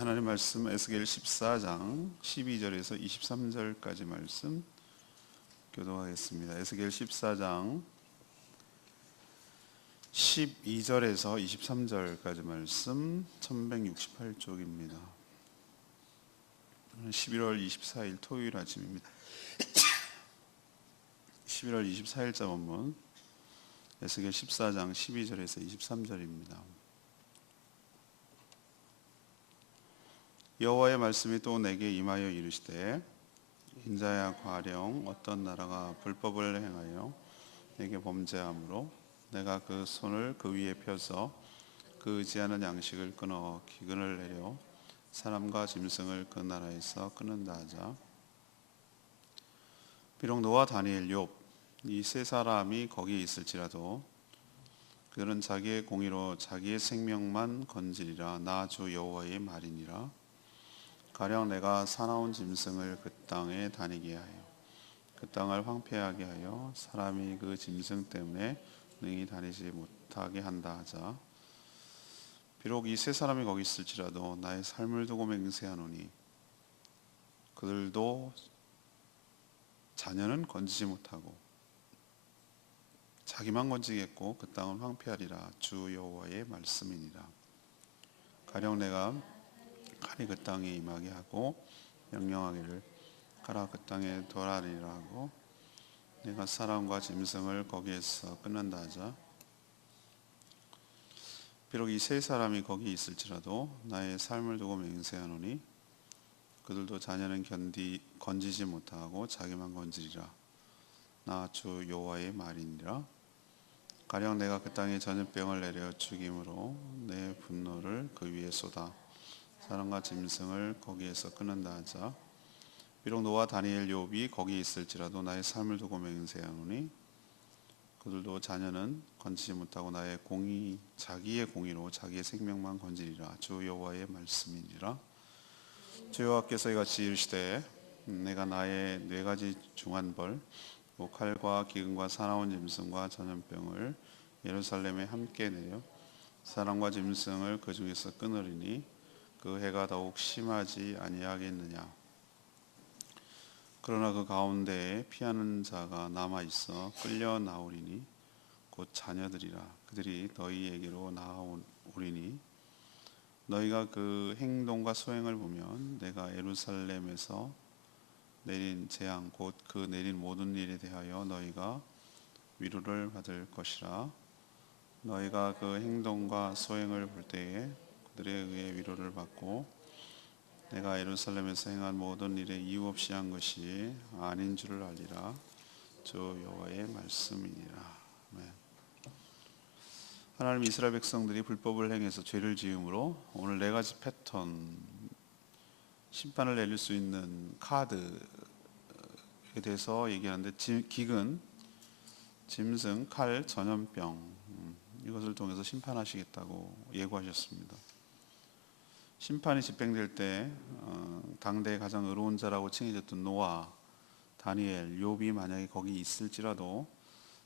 하나님 말씀 에스겔 14장 12절에서 23절까지 말씀 교독하겠습니다. 에스겔 14장 12절에서 23절까지 말씀 1168쪽입니다. 11월 24일 토요일 아침입니다. 11월 24일자 본문 에스겔 14장 12절에서 23절입니다. 여호와의 말씀이 또 내게 임하여 이르시되 인자야 가령 어떤 나라가 불법을 행하여 내게 범죄함으로 내가 그 손을 그 위에 펴서 그 의지하는 양식을 끊어 기근을 내려 사람과 짐승을 그 나라에서 끊는다 하자. 비록 노아 다니엘 욥 이 세 사람이 거기에 있을지라도 그들은 자기의 공의로 자기의 생명만 건지리라. 나 주 여호와의 말이니라. 가령 내가 사나운 짐승을 그 땅에 다니게 하여 그 땅을 황폐하게 하여 사람이 그 짐승 때문에 능히 다니지 못하게 한다 하자. 비록 이 세 사람이 거기 있을지라도 나의 삶을 두고 맹세하노니 그들도 자녀는 건지지 못하고 자기만 건지겠고 그 땅은 황폐하리라. 주 여호와의 말씀이니라. 가령 내가 칼이 그 땅에 임하게 하고 명령하기를 가라 그 땅에 돌아리라 하고 내가 사람과 짐승을 거기에서 끊는다 하자. 비록 이 세 사람이 거기 있을지라도 나의 삶을 두고 맹세하노니 그들도 자녀는 건지지 못하고 자기만 건지리라. 나 주 여호와의 말이니라. 가령 내가 그 땅에 전염병을 내려 죽임으로 내 분노를 그 위에 쏟아 사람과 짐승을 거기에서 끊는다 하자. 비록 노아 다니엘 욥이 거기 있을지라도 나의 삶을 두고 맹세하노니 그들도 자녀는 건지지 못하고 나의 자기의 공의로 자기의 생명만 건지리라. 주 여호와의 말씀이니라. 주 여호와께서 이같이 이르시되 내가 나의 네 가지 중한 벌 칼과 기근과 사나운 짐승과 전염병을 예루살렘에 함께 내려 사람과 짐승을 그 중에서 끊으리니 그 해가 더욱 심하지 아니하겠느냐. 그러나 그 가운데에 피하는 자가 남아 있어 끌려 나오리니 곧 자녀들이라. 그들이 너희에게로 나아오리니 너희가 그 행동과 소행을 보면 내가 예루살렘에서 내린 재앙 곧 그 내린 모든 일에 대하여 너희가 위로를 받을 것이라. 너희가 그 행동과 소행을 볼 때에 그들에 의해 위로를 받고 내가 예루살렘에서 행한 모든 일에 이유 없이 한 것이 아닌 줄을 알리라. 주 여호와의 말씀이니라. 아멘. 하나님 이스라엘 백성들이 불법을 행해서 죄를 지음으로 오늘 네 가지 패턴 심판을 내릴 수 있는 카드에 대해서 얘기하는데 기근, 짐승, 칼, 전염병 이것을 통해서 심판하시겠다고 예고하셨습니다. 심판이 집행될 때 당대의 가장 의로운 자라고 칭해졌던 노아, 다니엘, 욥이 만약에 거기 있을지라도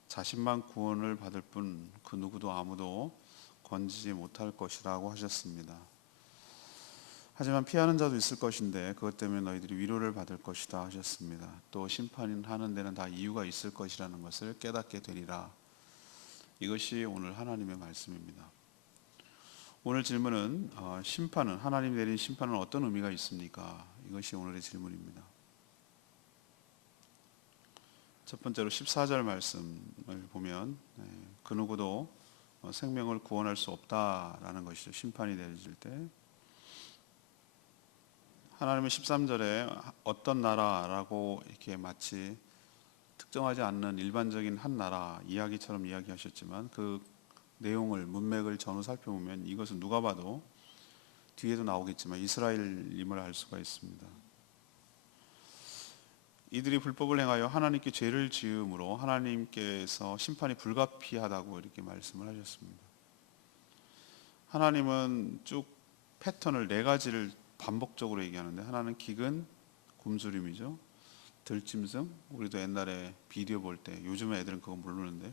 자신만 구원을 받을 뿐 그 누구도 아무도 건지지 못할 것이라고 하셨습니다. 하지만 피하는 자도 있을 것인데 그것 때문에 너희들이 위로를 받을 것이다 하셨습니다. 또 심판하는 데는 다 이유가 있을 것이라는 것을 깨닫게 되리라. 이것이 오늘 하나님의 말씀입니다. 오늘 질문은 심판은 하나님이 내린 심판은 어떤 의미가 있습니까? 이것이 오늘의 질문입니다. 첫 번째로 14절 말씀을 보면 그 누구도 생명을 구원할 수 없다라는 것이죠. 심판이 내려질 때 하나님은 13절에 어떤 나라라고 이렇게 마치 특정하지 않는 일반적인 한 나라 이야기처럼 이야기하셨지만 그 내용을 문맥을 전후 살펴보면 이것은 누가 봐도 뒤에도 나오겠지만 이스라엘임을 알 수가 있습니다. 이들이 불법을 행하여 하나님께 죄를 지음으로 하나님께서 심판이 불가피하다고 이렇게 말씀을 하셨습니다. 하나님은 쭉 패턴을 네 가지를 반복적으로 얘기하는데 하나는 기근, 굶주림이죠. 들짐승, 우리도 옛날에 비디오 볼 때 요즘에 애들은 그거 모르는데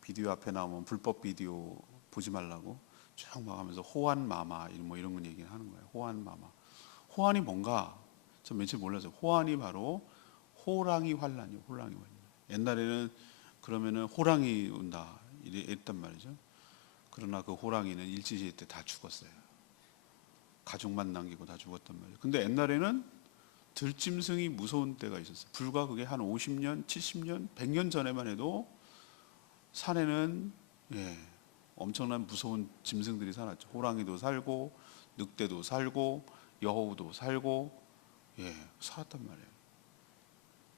비디오 앞에 나오면 불법 비디오 보지 말라고 쭉 막 하면서 호환 마마 뭐 이런 건 얘기를 하는 거예요. 호환 마마. 호환이 뭔가 전 며칠 몰랐어요. 호환이 바로 호랑이 환란이에요. 호랑이 환란. 옛날에는 그러면은 호랑이 온다 이랬단 말이죠. 그러나 그 호랑이는 일제시대 때 다 죽었어요. 가족만 남기고 다 죽었단 말이에요. 근데 옛날에는 들짐승이 무서운 때가 있었어요. 불과 그게 한 50년, 70년, 100년 전에만 해도 산에는 엄청난 무서운 짐승들이 살았죠. 호랑이도 살고 늑대도 살고 여우도 살고 살았단 말이에요.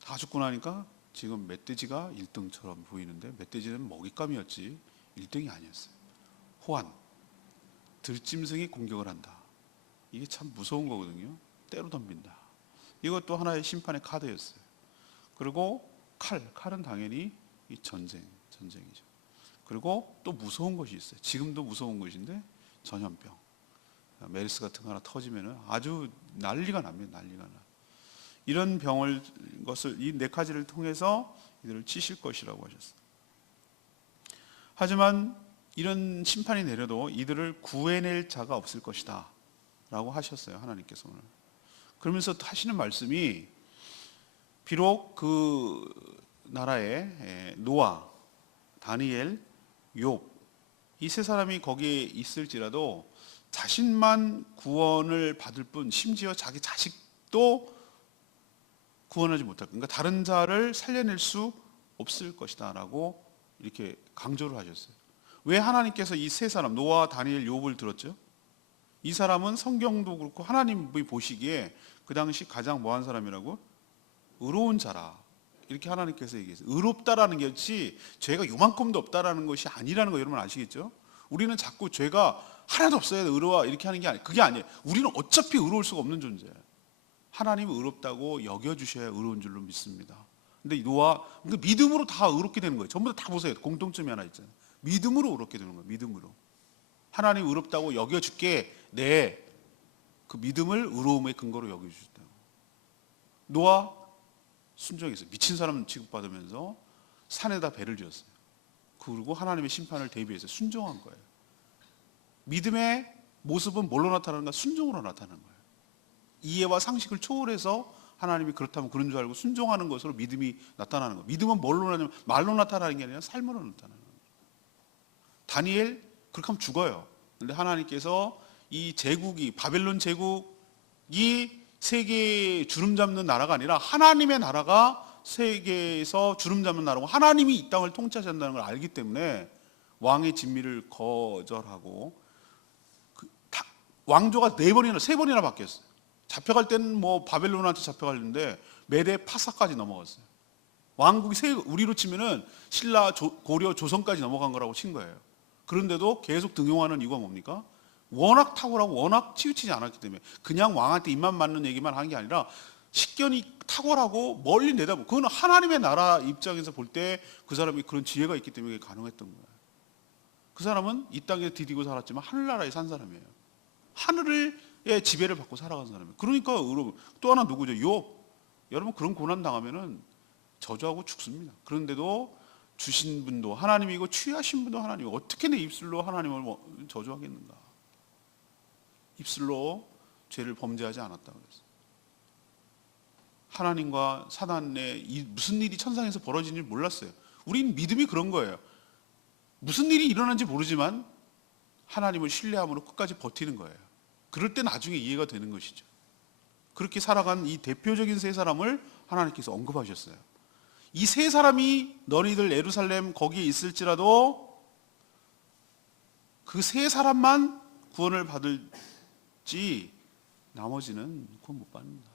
다 죽고 나니까 지금 멧돼지가 1등처럼 보이는데 멧돼지는 먹잇감이었지 1등이 아니었어요. 호환, 들짐승이 공격을 한다. 이게 참 무서운 거거든요. 때로 덤빈다. 이것도 하나의 심판의 카드였어요. 그리고 칼은 당연히 이 전쟁이죠. 그리고 또 무서운 것이 있어요. 지금도 무서운 것인데 전염병, 메르스 같은 거 하나 터지면은 아주 난리가 납니다. 난리가 나. 이런 것을 이 네 가지를 통해서 이들을 치실 것이라고 하셨어요. 하지만 이런 심판이 내려도 이들을 구해낼 자가 없을 것이다 라고 하셨어요. 하나님께서 오늘. 그러면서 하시는 말씀이 비록 그 나라에 노아, 다니엘, 욥 이 세 사람이 거기에 있을지라도 자신만 구원을 받을 뿐 심지어 자기 자식도 구원하지 못할 거예요. 그러니까 다른 자를 살려낼 수 없을 것이다 라고 이렇게 강조를 하셨어요. 왜 하나님께서 이 세 사람 노아, 다니엘, 욥을 들었죠? 이 사람은 성경도 그렇고 하나님이 보시기에 그 당시 가장 뭐한 사람이라고? 의로운 자라. 이렇게 하나님께서 얘기했어요. 의롭다라는 것이 죄가 요만큼도 없다라는 것이 아니라는 거 여러분 아시겠죠? 우리는 자꾸 죄가 하나도 없어야 의로워 이렇게 하는 게 아니에요. 그게 아니에요. 우리는 어차피 의로울 수가 없는 존재예요. 하나님이 의롭다고 여겨주셔야 의로운 줄로 믿습니다. 근데 그러니까 믿음으로 다 의롭게 되는 거예요. 전부 다 보세요. 공통점이 하나 있잖아요. 믿음으로 의롭게 되는 거예요. 믿음으로. 하나님 의롭다고 여겨줄게. 그 믿음을 의로움의 근거로 여겨주셨다고. 노아 순종했어요. 미친 사람 취급받으면서 산에다 배를 지었어요. 그리고 하나님의 심판을 대비해서 순종한 거예요. 믿음의 모습은 뭘로 나타나는가? 순종으로 나타나는 거예요. 이해와 상식을 초월해서 하나님이 그렇다면 그런 줄 알고 순종하는 것으로 믿음이 나타나는 거예요. 믿음은 뭘로 나타나냐면 말로 나타나는 게 아니라 삶으로 나타나는 거예요. 다니엘 그렇게 하면 죽어요. 그런데 하나님께서 이 제국이 바벨론 제국이 세계에 주름 잡는 나라가 아니라 하나님의 나라가 세계에서 주름 잡는 나라고 하나님이 이 땅을 통치하신다는 걸 알기 때문에 왕의 진미를 거절하고 왕조가 4번이나 3번이나 바뀌었어요. 잡혀갈 때는 뭐 바벨론한테 잡혀갔는데 메대 파사까지 넘어갔어요. 왕국이 우리로 치면은 신라, 고려, 조선까지 넘어간 거라고 친 거예요. 그런데도 계속 등용하는 이유가 뭡니까? 워낙 탁월하고 워낙 치우치지 않았기 때문에 그냥 왕한테 입만 맞는 얘기만 한 게 아니라 식견이 탁월하고 멀리 내다보고 그건 하나님의 나라 입장에서 볼 때 그 사람이 그런 지혜가 있기 때문에 가능했던 거예요. 그 사람은 이 땅에 디디고 살았지만 하늘나라에 산 사람이에요. 하늘의 지배를 받고 살아간 사람이에요. 그러니까 여러분 또 하나 누구죠? 욥. 여러분 그런 고난 당하면은 저주하고 죽습니다. 그런데도 주신 분도 하나님이고 취하신 분도 하나님이고 어떻게 내 입술로 하나님을 저주하겠는가? 입술로 죄를 범죄하지 않았다 그랬어요. 하나님과 사단의 무슨 일이 천상에서 벌어지는지 몰랐어요. 우린 믿음이 그런 거예요. 무슨 일이 일어난지 모르지만 하나님을 신뢰함으로 끝까지 버티는 거예요. 그럴 때 나중에 이해가 되는 것이죠. 그렇게 살아간 이 대표적인 세 사람을 하나님께서 언급하셨어요. 이 세 사람이 너희들 예루살렘 거기에 있을지라도 그 세 사람만 구원을 받을지 나머지는 구원 못 받는다.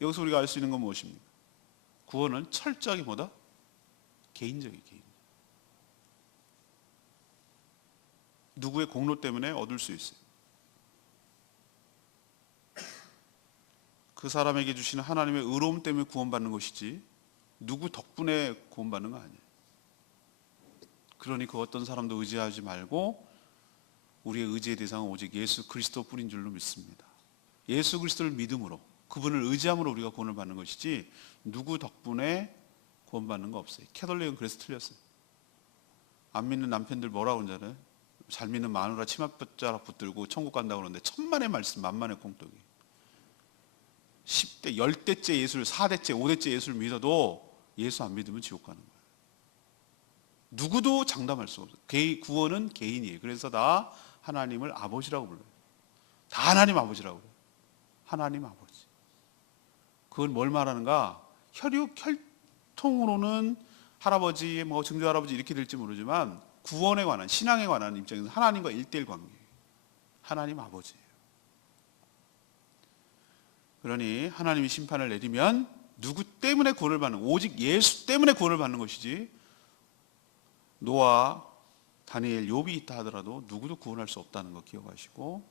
여기서 우리가 알 수 있는 건 무엇입니까? 구원은 철저하게 뭐다? 개인적이에요. 개인. 누구의 공로 때문에 얻을 수 있어요. 그 사람에게 주시는 하나님의 의로움 때문에 구원받는 것이지 누구 덕분에 구원받는 거 아니에요. 그러니 그 어떤 사람도 의지하지 말고 우리의 의지의 대상은 오직 예수 그리스도뿐인 줄로 믿습니다. 예수 그리스도를 믿음으로 그분을 의지함으로 우리가 구원을 받는 것이지 누구 덕분에 구원받는 거 없어요. 캐톨릭은 그래서 틀렸어요. 안 믿는 남편들 뭐라고 하잖아요. 잘 믿는 마누라 치맛자락 붙들고 천국 간다고 그러는데 천만의 말씀 만만의 콩떡이. 10대, 10대째 예수를 4대째, 5대째 예수를 믿어도 예수 안 믿으면 지옥 가는 거예요. 누구도 장담할 수가 없어요. 구원은 개인이에요. 그래서 다 하나님을 아버지라고 불러요. 다 하나님 아버지라고 그래요. 하나님 아버지. 그건 뭘 말하는가? 혈통으로는 할아버지, 뭐 증조 할아버지 이렇게 될지 모르지만 구원에 관한, 신앙에 관한 입장에서 하나님과 1대1 관계예요. 하나님 아버지예요. 그러니 하나님이 심판을 내리면 누구 때문에 구원을 받는, 오직 예수 때문에 구원을 받는 것이지, 노아, 다니엘, 욥이 있다 하더라도 누구도 구원할 수 없다는 거 기억하시고,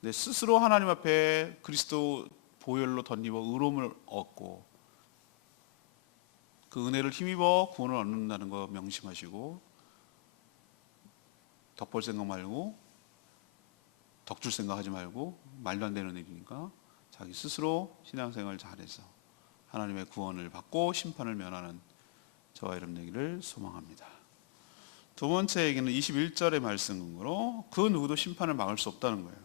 내 스스로 하나님 앞에 그리스도 보혈로 덧입어 의로움을 얻고 그 은혜를 힘입어 구원을 얻는다는 거 명심하시고, 덕볼 생각 말고 덕줄 생각하지 말고, 말도 안 되는 일이니까 자기 스스로 신앙생활 잘해서 하나님의 구원을 받고 심판을 면하는 저와 여러분 되기를 소망합니다. 두 번째 얘기는 21절의 말씀으로 그 누구도 심판을 막을 수 없다는 거예요.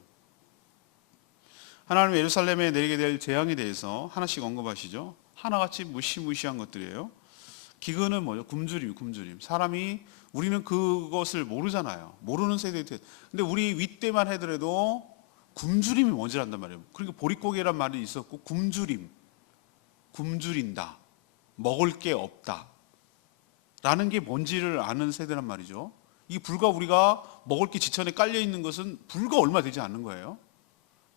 하나님 예루살렘에 내리게 될 재앙에 대해서 하나씩 언급하시죠. 하나같이 무시무시한 것들이에요. 기근은 뭐죠? 굶주림. 사람이, 우리는 그것을 모르잖아요. 모르는 세대에. 근데 우리 윗대만 하더라도 굶주림이 뭔지란단 말이에요. 그러니까 보릿고개란 말이 있었고, 굶주린다, 먹을 게 없다 라는 게 뭔지를 아는 세대란 말이죠. 이게 불과 우리가 먹을 게 지천에 깔려 있는 것은 불과 얼마 되지 않는 거예요.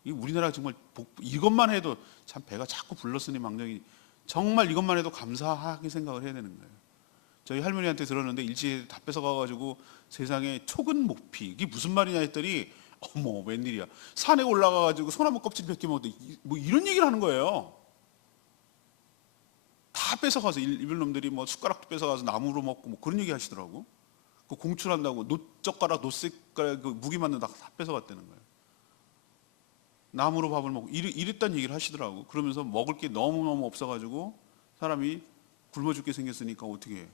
이 우리나라 정말 이것만 해도 참 배가 자꾸 불렀으니 망정이, 정말 이것만 해도 감사하게 생각을 해야 되는 거예요. 저희 할머니한테 들었는데 일찍 다 뺏어가가지고 세상에 촉은 목피, 이게 무슨 말이냐 했더니, 어머 웬일이야, 산에 올라가가지고 소나무 껍질 벗겨 먹었대, 뭐 이런 얘기를 하는 거예요. 다 뺏어가서, 일본 놈들이 뭐 숟가락도 뺏어가서 나무로 먹고 뭐 그런 얘기 하시더라고. 그 공출한다고 노젓가락, 노색가락 그 무기 맞는다 다 뺏어갔다는 거예요. 나무로 밥을 먹고 이랬단 얘기를 하시더라고. 그러면서 먹을 게 너무너무 없어가지고 사람이 굶어 죽게 생겼으니까 어떻게 해?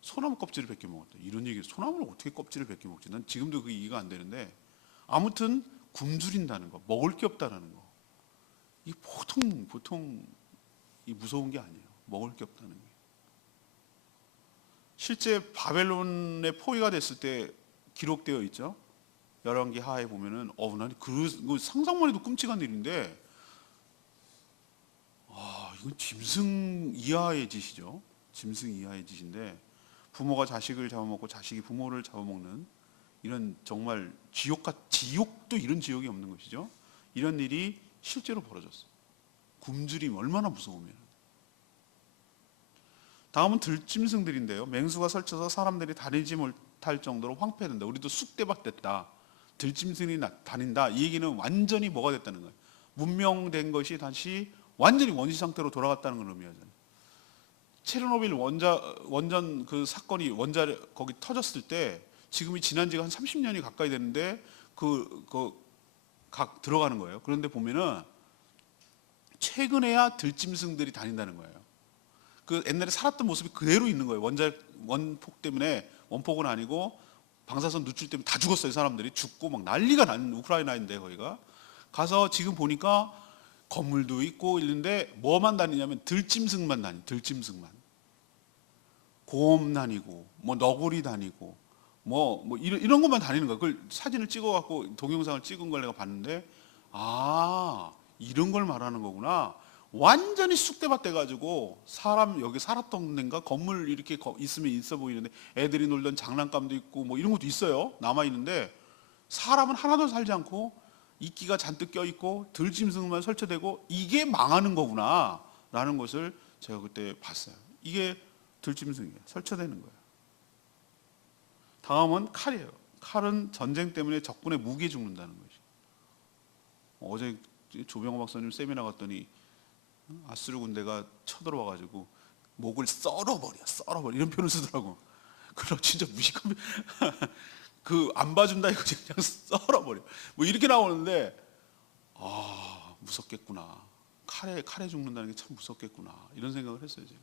소나무 껍질을 벗겨 먹었다, 이런 얘기. 소나무를 어떻게 껍질을 벗겨 먹지? 난 지금도 그게 이해가 안 되는데, 아무튼 굶주린다는 거, 먹을 게 없다는 거, 이 보통 이 무서운 게 아니에요. 먹을 게 없다는 게. 실제 바벨론의 포위가 됐을 때 기록되어 있죠. 열왕기 하에 보면은, 난 그 상상만 해도 끔찍한 일인데, 이건 짐승 이하의 짓이죠. 짐승 이하의 짓인데, 부모가 자식을 잡아먹고 자식이 부모를 잡아먹는 이런 정말 지옥도 이런 지옥이 없는 것이죠. 이런 일이 실제로 벌어졌어요. 굶주림 얼마나 무서우면. 다음은 들짐승들인데요. 맹수가 설쳐서 사람들이 다니지 못할 정도로 황폐된다. 우리도 쑥대밭 됐다, 들짐승이 다닌다, 이 얘기는 완전히 뭐가 됐다는 거예요. 문명된 것이 다시 완전히 원시 상태로 돌아갔다는 걸 의미하잖아요. 체르노빌 원전 그 사건이 거기 터졌을 때, 지금이 지난 지가 한 30년이 가까이 됐는데 각 들어가는 거예요. 그런데 보면은 최근에야 들짐승들이 다닌다는 거예요. 그 옛날에 살았던 모습이 그대로 있는 거예요. 원폭 때문에, 원폭은 아니고 방사선 누출 때문에 다 죽었어요. 사람들이 죽고 막 난리가 난 우크라이나인데, 거기가 가서 지금 보니까 건물도 있고 있는데 뭐만 다니냐면 들짐승만 다니. 들짐승만. 곰 다니고 뭐 너구리 다니고 뭐 이런 것만 다니는 거야. 그걸 사진을 찍어갖고 동영상을 찍은 걸 내가 봤는데, 이런 걸 말하는 거구나. 완전히 쑥대밭 돼가지고, 사람 여기 살았던 데인가, 건물 이렇게 있으면 있어 보이는데 애들이 놀던 장난감도 있고 뭐 이런 것도 있어요. 남아 있는데 사람은 하나도 살지 않고 이끼가 잔뜩 껴 있고 들짐승만 설치되고, 이게 망하는 거구나 라는 것을 제가 그때 봤어요. 이게 들짐승이에요. 설치되는 거예요. 다음은 칼이에요. 칼은 전쟁 때문에 적군의 무기에 죽는다는 것이. 어제 조병호 박사님 세미나 갔더니 아수르 군대가 쳐들어와가지고 목을 썰어버려 이런 표현을 쓰더라고. 그럼 진짜 무식하면 그 안 봐준다 이거 그냥 썰어버려 뭐 이렇게 나오는데, 무섭겠구나. 칼에 죽는다는 게 참 무섭겠구나, 이런 생각을 했어요 제가.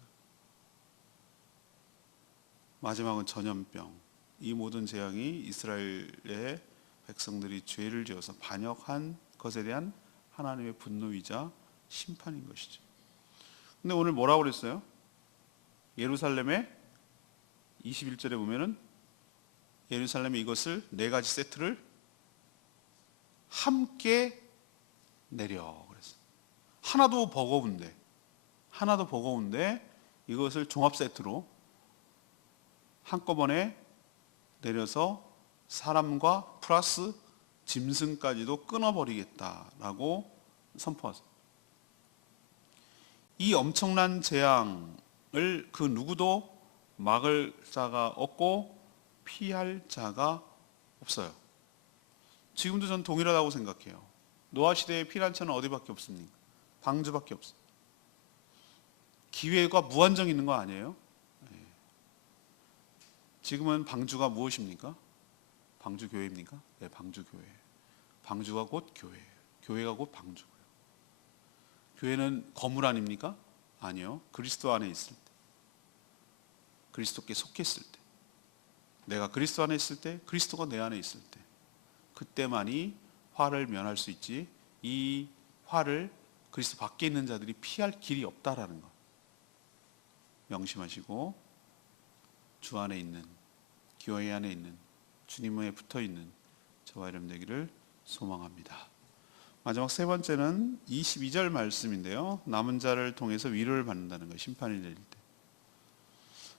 마지막은 전염병. 이 모든 재앙이 이스라엘의 백성들이 죄를 지어서 반역한 것에 대한 하나님의 분노이자 심판인 것이죠. 근데 오늘 뭐라고 그랬어요? 예루살렘에 21절에 보면은 예루살렘에 이것을 네 가지 세트를 함께 내려 그랬어요. 하나도 버거운데 이것을 종합 세트로 한꺼번에 내려서 사람과 플러스 짐승까지도 끊어버리겠다라고 선포하세요. 이 엄청난 재앙을 그 누구도 막을 자가 없고 피할 자가 없어요. 지금도 전 동일하다고 생각해요. 노아 시대의 피난처는 어디밖에 없습니까? 방주밖에 없어요. 기회가 무한정 있는 거 아니에요? 지금은 방주가 무엇입니까? 방주 교회입니까? 네, 방주 교회. 방주가 곧 교회예요. 교회가 곧 방주고요. 교회는 건물 아닙니까? 아니요. 그리스도 안에 있을 때, 그리스도께 속했을 때, 내가 그리스도 안에 있을 때, 그리스도가 내 안에 있을 때, 그때만이 화를 면할 수 있지. 이 화를 그리스도 밖에 있는 자들이 피할 길이 없다라는 것 명심하시고, 주 안에 있는, 교회 안에 있는, 주님에 붙어 있는 저와 여러분 되기를 소망합니다. 마지막 세 번째는 22절 말씀인데요. 남은 자를 통해서 위로를 받는다는 것, 심판이 내릴 때.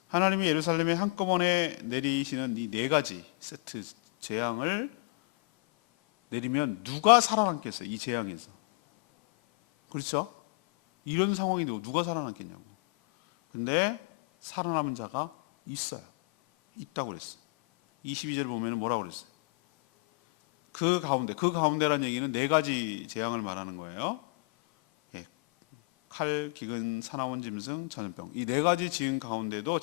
하나님이 예루살렘에 한꺼번에 내리시는 이 네 가지 세트 재앙을 내리면 누가 살아남겠어요? 이 재앙에서. 그렇죠? 이런 상황인데 누가 살아남겠냐고. 근데 살아남은 자가 있어요. 있다고 그랬어요. 22절을 보면 뭐라고 그랬어요? 그 가운데라는 얘기는 네 가지 재앙을 말하는 거예요. 칼, 기근, 사나운 짐승, 전염병. 이 네 가지 재앙 가운데도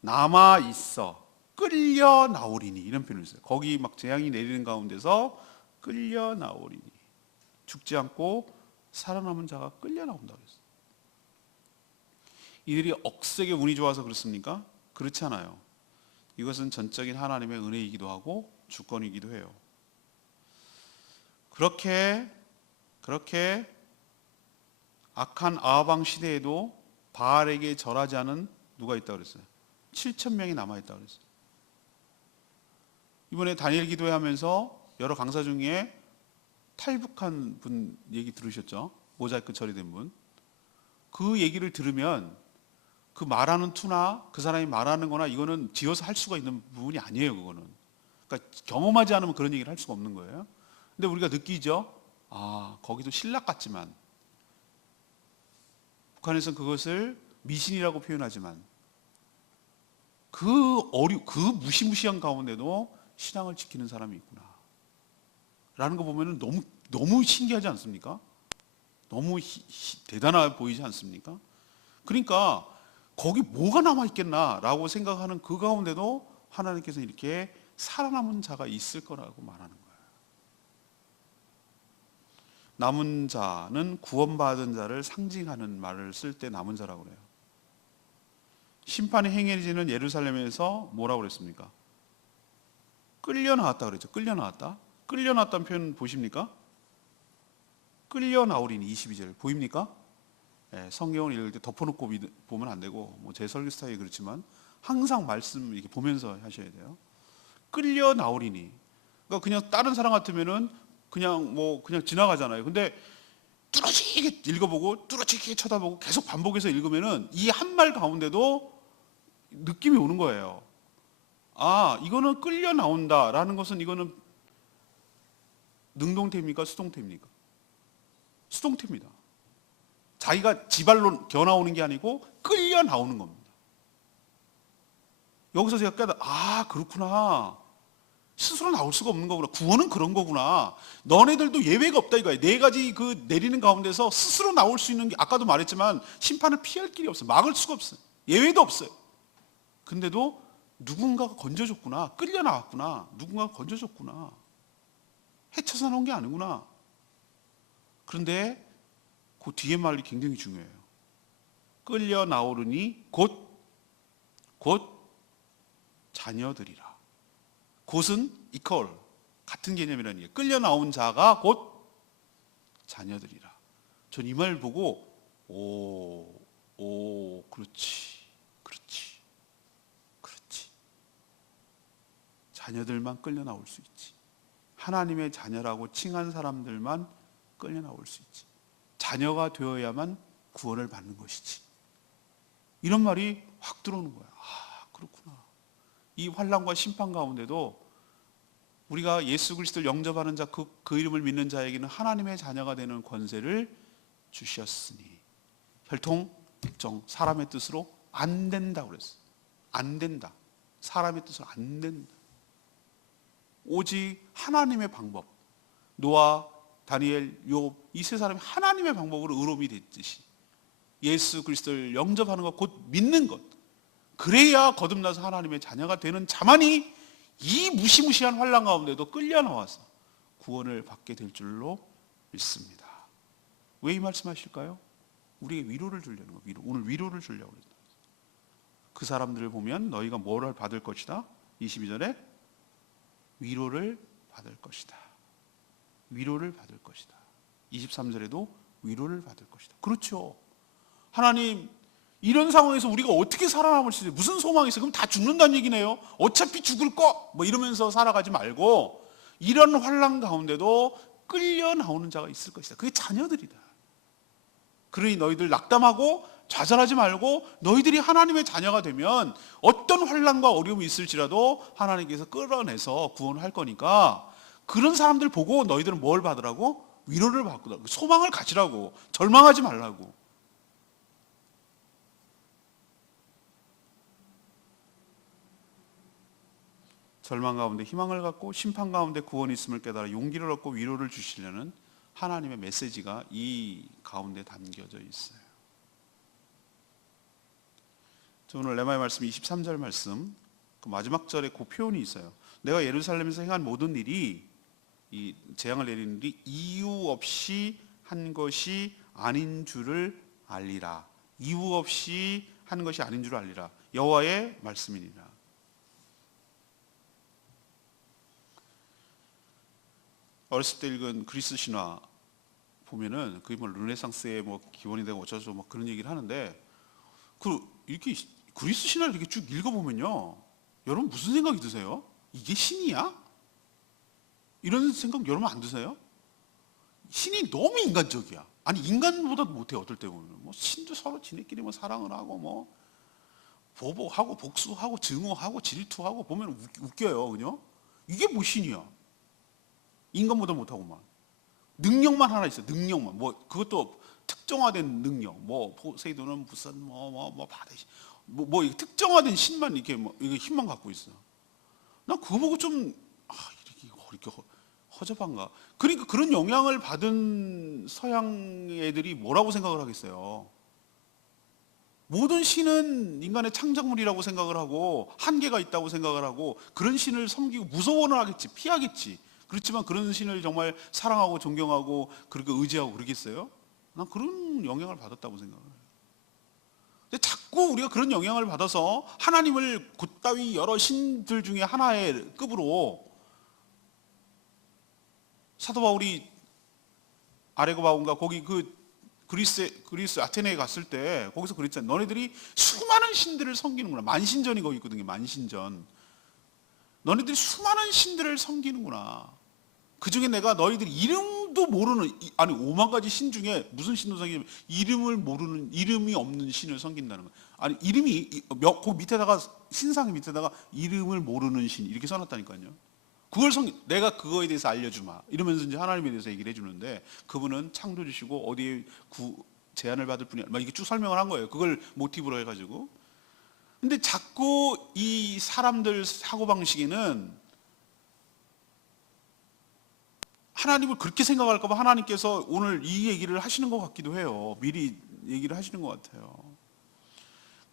남아 있어 끌려 나오리니, 이런 표현을 써요. 거기 막 재앙이 내리는 가운데서 끌려 나오리니, 죽지 않고 살아남은 자가 끌려 나온다고 했어요. 이들이 억세게 운이 좋아서 그렇습니까? 그렇지 않아요. 이것은 전적인 하나님의 은혜이기도 하고 주권이기도 해요. 그렇게 악한 아방 시대에도 바알에게 절하지 않은 누가 있다고 그랬어요? 7,000명이 남아있다고 그랬어요. 이번에 다니엘 기도회 하면서 여러 강사 중에 탈북한 분 얘기 들으셨죠? 모자이크 처리된 분. 그 얘기를 들으면 그 말하는 투나 그 사람이 말하는 거나 이거는 지어서 할 수가 있는 부분이 아니에요. 그거는. 그러니까 경험하지 않으면 그런 얘기를 할 수가 없는 거예요. 근데 우리가 느끼죠? 거기도 신락 같지만, 북한에서는 그것을 미신이라고 표현하지만 그 무시무시한 가운데도 신앙을 지키는 사람이 있구나 라는 거 보면 너무 신기하지 않습니까? 너무 대단해 보이지 않습니까? 그러니까 거기 뭐가 남아있겠나 라고 생각하는 그 가운데도 하나님께서 이렇게 살아남은 자가 있을 거라고 말하는 거예요. 남은 자는 구원받은 자를 상징하는 말을 쓸 때 남은 자라고 그래요. 심판이 행해지는 예루살렘에서 뭐라고 그랬습니까? 끌려 나왔다 그랬죠. 끌려 나왔다는 표현 보십니까? 끌려 나오리니, 22절 보입니까? 성경을 읽을 때 덮어놓고 보면 안 되고, 제 설교 스타일이 그렇지만 항상 말씀 이렇게 보면서 하셔야 돼요. 끌려 나오리니. 그러니까 그냥 다른 사람 같으면은 그냥 지나가잖아요. 근데 뚜렷이 읽어보고 뚜렷이 쳐다보고 계속 반복해서 읽으면은 이 한 말 가운데도 느낌이 오는 거예요. 이거는 끌려 나온다라는 것은, 이거는 능동태입니까? 수동태입니까? 수동태입니다. 자기가 지발로 기어 나오는 게 아니고 끌려 나오는 겁니다. 여기서 제가 깨달아, 그렇구나. 스스로 나올 수가 없는 거구나. 구원은 그런 거구나. 너네들도 예외가 없다 이거야. 네 가지 그 내리는 가운데서 스스로 나올 수 있는 게, 아까도 말했지만 심판을 피할 길이 없어요. 막을 수가 없어요. 예외도 없어요. 근데도 누군가가 건져줬구나. 끌려 나왔구나. 누군가가 건져줬구나. 헤쳐서 나온 게 아니구나. 그런데 그 뒤에 말이 굉장히 중요해요. 끌려 나오르니 곧 자녀들이라. 곧은 이퀄, 같은 개념이라는 게 끌려 나온 자가 곧 자녀들이라. 전 이 말 보고 그렇지. 자녀들만 끌려 나올 수 있지. 하나님의 자녀라고 칭한 사람들만 끌려 나올 수 있지. 자녀가 되어야만 구원을 받는 것이지. 이런 말이 확 들어오는 거야. 그렇구나. 이 환난과 심판 가운데도 우리가 예수 그리스도를 영접하는 자, 그 이름을 믿는 자에게는 하나님의 자녀가 되는 권세를 주셨으니 혈통, 특정, 사람의 뜻으로 안 된다 그랬어. 안 된다. 사람의 뜻으로 안 된다. 오직 하나님의 방법. 노아, 다니엘, 욥 이 세 사람이 하나님의 방법으로 의롭이 됐듯이 예수 그리스도를 영접하는 것, 곧 믿는 것, 그래야 거듭나서 하나님의 자녀가 되는 자만이 이 무시무시한 환난 가운데도 끌려 나와서 구원을 받게 될 줄로 믿습니다. 왜 이 말씀하실까요? 우리에게 위로를 주려는 거. 오늘 위로를 주려고 합니다. 그 사람들을 보면 너희가 뭐를 받을 것이다? 22절에 위로를 받을 것이다. 위로를 받을 것이다. 23절에도 위로를 받을 것이다. 그렇죠. 하나님, 이런 상황에서 우리가 어떻게 살아남을 수 있어요? 무슨 소망이 있어요? 그럼 다 죽는다는 얘기네요. 어차피 죽을 거 이러면서 살아가지 말고 이런 환난 가운데도 끌려 나오는 자가 있을 것이다. 그게 자녀들이다. 그러니 너희들 낙담하고 좌절하지 말고 너희들이 하나님의 자녀가 되면 어떤 환난과 어려움이 있을지라도 하나님께서 끌어내서 구원을 할 거니까 그런 사람들 보고 너희들은 뭘 받으라고? 위로를 받고 소망을 가지라고. 절망하지 말라고. 절망 가운데 희망을 갖고 심판 가운데 구원이 있음을 깨달아 용기를 얻고 위로를 주시려는 하나님의 메시지가 이 가운데 담겨져 있어요. 오늘 레마의 말씀 23절 말씀, 그 마지막 절에 그 표현이 있어요. 내가 예루살렘에서 행한 모든 일이, 이 재앙을 내리는 일이 이유 없이 한 것이 아닌 줄을 알리라. 이유 없이 한 것이 아닌 줄을 알리라. 여호와의 말씀이니라. 어렸을 때 읽은 그리스 신화 보면은 그게 뭐 르네상스의 뭐 기원이 되고 어쩌고 뭐 그런 얘기를 하는데 이렇게 그리스 신화를 이렇게 쭉 읽어보면요, 여러분 무슨 생각이 드세요? 이게 신이야? 이런 생각 여러분 안 드세요? 신이 너무 인간적이야. 아니 인간보다도 못해. 어떨 때 보면 뭐 신도 서로 지네끼리 뭐 사랑을 하고 뭐 보복하고 복수하고 증오하고 질투하고 보면 웃겨요, 그죠? 이게 뭐 신이야? 인간보다 못하고만. 능력만 하나 있어. 능력만. 뭐 그것도 특정화된 능력. 뭐 포세이돈은 무슨 뭐 바다시 뭐 특정화된 신만 이렇게 뭐 이거 힘만 갖고 있어. 난 그거 보고 좀 이렇게 허접한가. 그러니까 그런 영향을 받은 서양 애들이 뭐라고 생각을 하겠어요? 모든 신은 인간의 창작물이라고 생각을 하고 한계가 있다고 생각을 하고 그런 신을 섬기고 무서워는 하겠지, 피하겠지. 그렇지만 그런 신을 정말 사랑하고 존경하고 그렇게 의지하고 그러겠어요? 난 그런 영향을 받았다고 생각을 해요. 근데 자꾸 우리가 그런 영향을 받아서 하나님을 곧따위 여러 신들 중에 하나의 급으로, 사도 바울이 아레고바온가 거기 그 그리스 아테네에 갔을 때 거기서 그랬잖아요. 너네들이 수많은 신들을 섬기는구나. 만신전이 거기 있거든요. 만신전. 너네들이 수많은 신들을 섬기는구나. 그 중에 내가 너희들이 이름도 모르는, 아니 5만 가지 신 중에 무슨 신을 섬기냐면 이름을 모르는, 이름이 없는 신을 섬긴다는 거야. 아니 이름이 그 밑에다가, 신상 밑에다가 이름을 모르는 신 이렇게 써놨다니까요. 그걸 내가 그거에 대해서 알려주마 이러면서 이제 하나님에 대해서 얘기를 해주는데, 그분은 창조주시고 어디에 제한을 받을 뿐이 아니라 이게 쭉 설명을 한 거예요. 그걸 모티브로 해가지고. 근데 자꾸 이 사람들 사고방식에는 하나님을 그렇게 생각할까 봐 하나님께서 오늘 이 얘기를 하시는 것 같기도 해요. 미리 얘기를 하시는 것 같아요.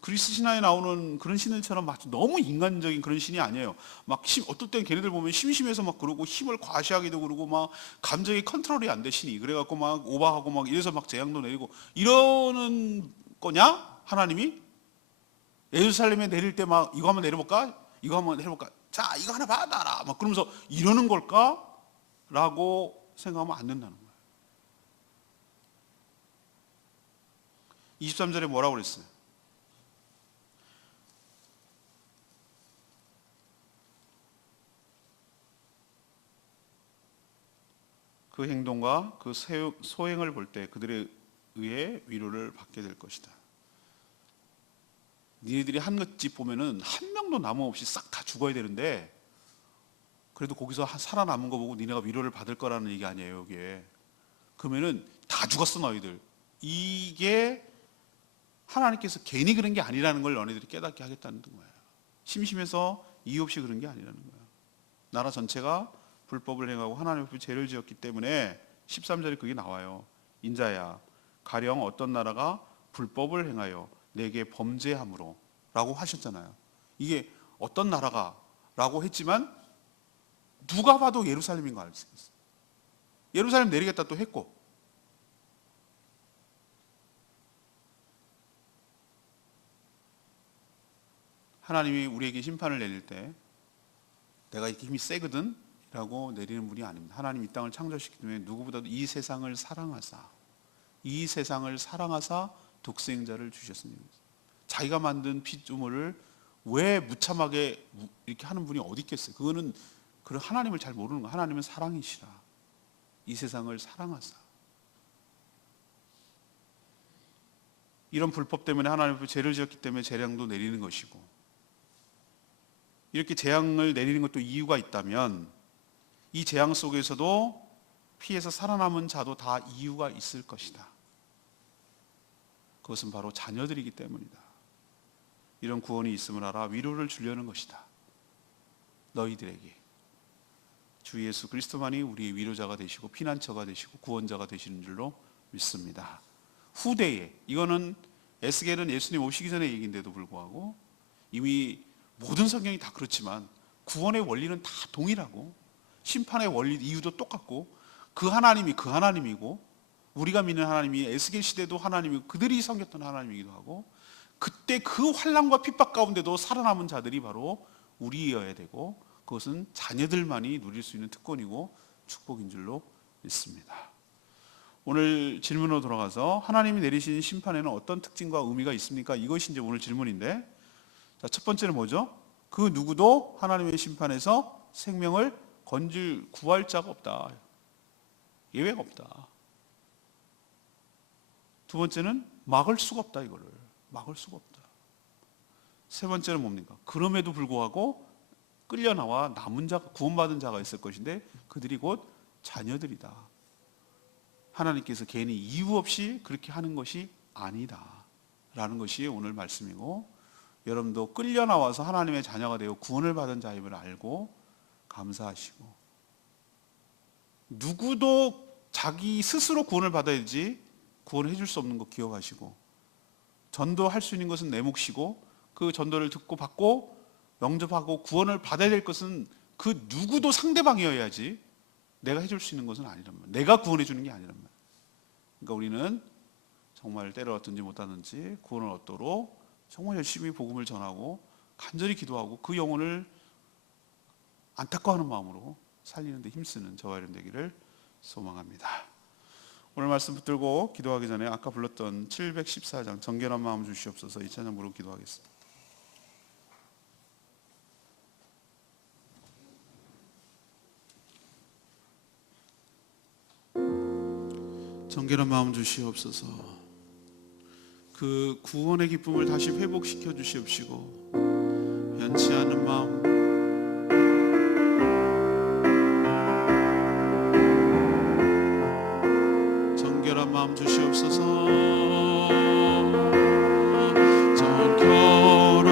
그리스 신화에 나오는 그런 신들처럼 너무 인간적인 그런 신이 아니에요. 어떨 땐 걔네들 보면 심심해서 막 그러고 힘을 과시하기도 그러고 막 감정이 컨트롤이 안 돼, 신이. 그래갖고 막 오버하고 막 이래서 막 재앙도 내리고 이러는 거냐? 하나님이? 예루살렘에 내릴 때 막 이거 한번 내려볼까? 이거 한번 해볼까? 자, 이거 하나 받아라. 막 그러면서 이러는 걸까? 라고 생각하면 안 된다는 거예요. 23절에 뭐라고 그랬어요? 그 행동과 그 소행을 볼 때 그들에 의해 위로를 받게 될 것이다. 니네들이 한 것집 보면은 한 명도 남음 없이 싹 다 죽어야 되는데 그래도 거기서 살아남은 거 보고 니네가 위로를 받을 거라는 얘기 아니에요, 이게. 그러면은 다 죽었어, 너희들. 이게 하나님께서 괜히 그런 게 아니라는 걸 너희들이 깨닫게 하겠다는 거예요. 심심해서 이유 없이 그런 게 아니라는 거예요. 나라 전체가 불법을 행하고 하나님 앞에 죄를 지었기 때문에 13절에 그게 나와요. 인자야, 가령 어떤 나라가 불법을 행하여 내게 범죄함으로 라고 하셨잖아요. 이게 어떤 나라가 라고 했지만 누가 봐도 예루살렘인 거 알 수 있어요. 예루살렘 내리겠다 또 했고, 하나님이 우리에게 심판을 내릴 때 내가 이렇게 힘이 세거든 라고 내리는 분이 아닙니다. 하나님 이 땅을 창조하셨기 때문에 누구보다도 이 세상을 사랑하사 독생자를 주셨습니다. 자기가 만든 피조물을 왜 무참하게 이렇게 하는 분이 어디 있겠어요? 그거는 그런 하나님을 잘 모르는 거예요. 하나님은 사랑이시라. 이 세상을 사랑하사. 이런 불법 때문에 하나님 앞에 죄를 지었기 때문에 재앙도 내리는 것이고, 이렇게 재앙을 내리는 것도 이유가 있다면 이 재앙 속에서도 피해서 살아남은 자도 다 이유가 있을 것이다. 그것은 바로 자녀들이기 때문이다. 이런 구원이 있음을 알아 위로를 주려는 것이다. 너희들에게 주 예수 그리스도만이 우리의 위로자가 되시고 피난처가 되시고 구원자가 되시는 줄로 믿습니다. 후대에, 이거는 에스겔은 예수님 오시기 전의 얘기인데도 불구하고 이미 모든 성경이 다 그렇지만 구원의 원리는 다 동일하고 심판의 원리 이유도 똑같고 그 하나님이 그 하나님이고 우리가 믿는 하나님이 에스겔 시대도 하나님이고 그들이 섬겼던 하나님이기도 하고 그때 그 환난과 핍박 가운데도 살아남은 자들이 바로 우리여야 되고 그것은 자녀들만이 누릴 수 있는 특권이고 축복인 줄로 믿습니다. 오늘 질문으로 돌아가서 하나님이 내리신 심판에는 어떤 특징과 의미가 있습니까? 이것이 이제 오늘 질문인데, 자, 첫 번째는 뭐죠? 그 누구도 하나님의 심판에서 생명을 구할 자가 없다. 예외가 없다. 두 번째는 막을 수가 없다. 이거를 막을 수가 없다. 세 번째는 뭡니까? 그럼에도 불구하고 끌려 나와 남은 자가, 구원받은 자가 있을 것인데 그들이 곧 자녀들이다. 하나님께서 괜히 이유 없이 그렇게 하는 것이 아니다 라는 것이 오늘 말씀이고, 여러분도 끌려 나와서 하나님의 자녀가 되어 구원을 받은 자임을 알고 감사하시고, 누구도 자기 스스로 구원을 받아야지 구원해 줄 수 없는 거 기억하시고, 전도할 수 있는 것은 내 몫이고 그 전도를 듣고 받고 영접하고 구원을 받아야 될 것은 그 누구도 상대방이어야지 내가 해줄 수 있는 것은 아니란 말이에요. 내가 구원해 주는 게 아니란 말이에요. 그러니까 우리는 정말 때를 얻든지 못하든지 구원을 얻도록 정말 열심히 복음을 전하고 간절히 기도하고 그 영혼을 안타까워하는 마음으로 살리는 데 힘쓰는 저와 여러분 되기를 소망합니다. 오늘 말씀 붙들고 기도하기 전에 아까 불렀던 714장 정결한 마음 주시옵소서 이 찬양 부르고 기도하겠습니다. 정결한 마음 주시옵소서. 그 구원의 기쁨을 다시 회복시켜 주시옵시고 변치 않는 마음, 정결한 마음 주시옵소서. 정결한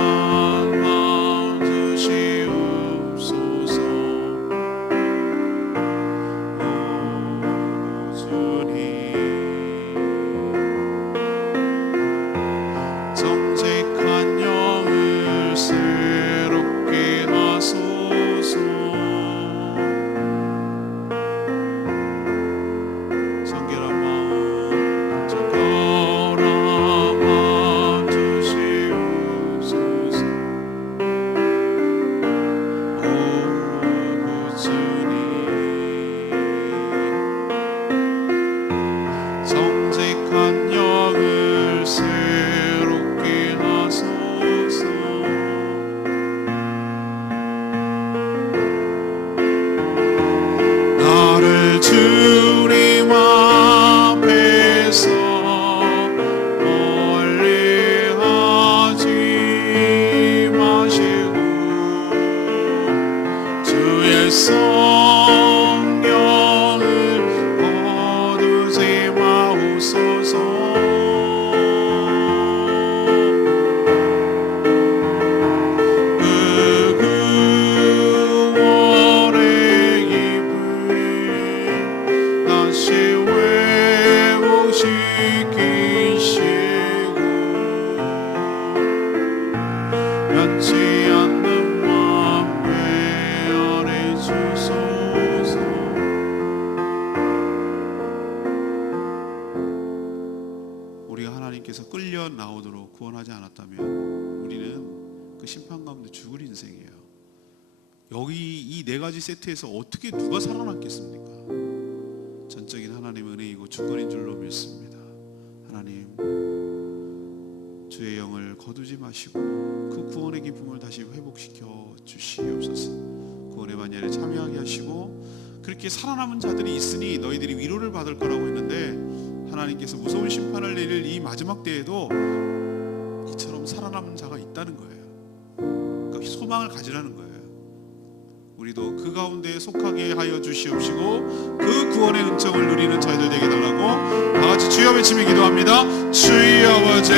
마음 주시옵소서. 오 주님, 정직한 영을 새롭게 하소서. 정결한 마음, 정결한 나오도록 구원하지 않았다면 우리는 그 심판 가운데 죽을 인생이에요. 여기 이 네 가지 세트에서 어떻게 누가 살아남겠습니까? 전적인 하나님의 은혜이고 주권인 줄로 믿습니다. 하나님, 주의 영을 거두지 마시고 그 구원의 기쁨을 다시 회복시켜 주시옵소서. 구원의 반열에 참여하게 하시고, 그렇게 살아남은 자들이 있으니 너희들이 위로를 받을 거라고 했는데, 하나님께서 무서운 심판을 내릴 이 마지막 때에도 이처럼 살아남은 자가 있다는 거예요. 그러니까 소망을 가지라는 거예요. 우리도 그 가운데 속하게 하여 주시옵시고 그 구원의 은총을 누리는 저희들 되게 달라고 다 같이 주여 외치며 기도합니다. 주의 아버지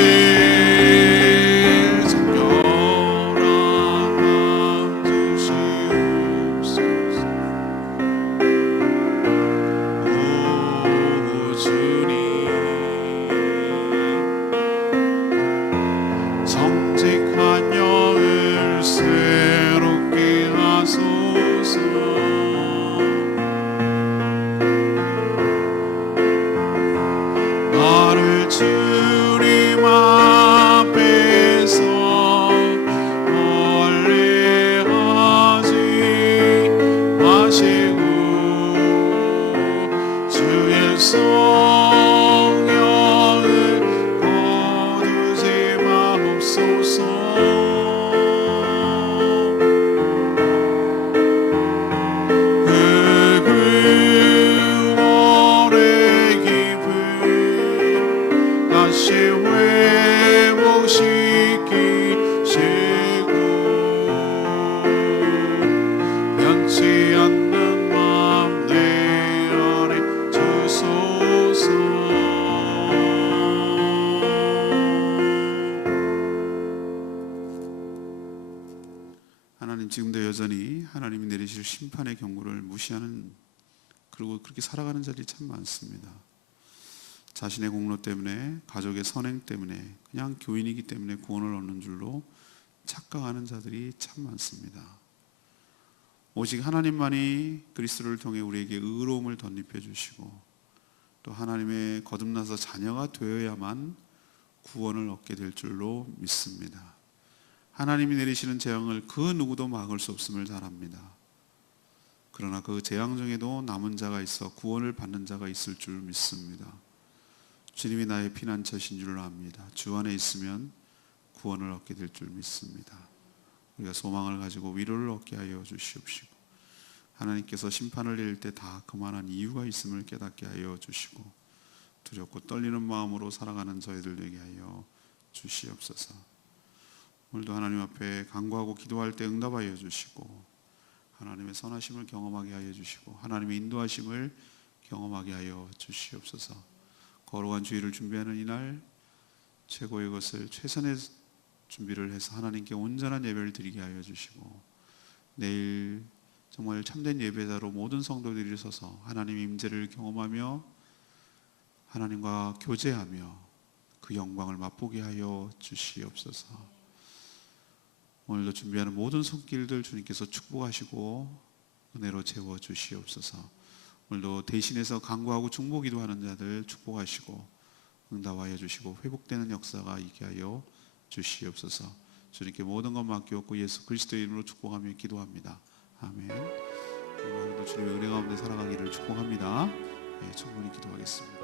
지금도 여전히 하나님이 내리실 심판의 경고를 무시하는, 그리고 그렇게 살아가는 자들이 참 많습니다. 자신의 공로 때문에, 가족의 선행 때문에, 그냥 교인이기 때문에 구원을 얻는 줄로 착각하는 자들이 참 많습니다. 오직 하나님만이 그리스도를 통해 우리에게 의로움을 덧입혀 주시고 또 하나님의 거듭나서 자녀가 되어야만 구원을 얻게 될 줄로 믿습니다. 하나님이 내리시는 재앙을 그 누구도 막을 수 없음을 잘 압니다. 그러나 그 재앙 중에도 남은 자가 있어 구원을 받는 자가 있을 줄 믿습니다. 주님이 나의 피난처신 줄 압니다. 주 안에 있으면 구원을 얻게 될 줄 믿습니다. 우리가 소망을 가지고 위로를 얻게 하여 주시옵시고, 하나님께서 심판을 내릴 때 다 그만한 이유가 있음을 깨닫게 하여 주시고, 두렵고 떨리는 마음으로 살아가는 저희들 되게 하여 주시옵소서. 오늘도 하나님 앞에 간구하고 기도할 때 응답하여 주시고, 하나님의 선하심을 경험하게 하여 주시고, 하나님의 인도하심을 경험하게 하여 주시옵소서. 거룩한 주일을 준비하는 이날 최고의 것을 최선의 준비를 해서 하나님께 온전한 예배를 드리게 하여 주시고, 내일 정말 참된 예배자로 모든 성도들이 서서 하나님의 임재를 경험하며 하나님과 교제하며 그 영광을 맛보게 하여 주시옵소서. 오늘도 준비하는 모든 손길들 주님께서 축복하시고 은혜로 채워 주시옵소서. 오늘도 대신해서 간구하고 중보기도 하는 자들 축복하시고 응답하여 주시고 회복되는 역사가 있게 하여 주시옵소서. 주님께 모든 것 맡기옵고 예수 그리스도의 이름으로 축복하며 기도합니다. 아멘. 오늘도 주님의 은혜 가운데 살아가기를 축복합니다. 네, 충분히 기도하겠습니다.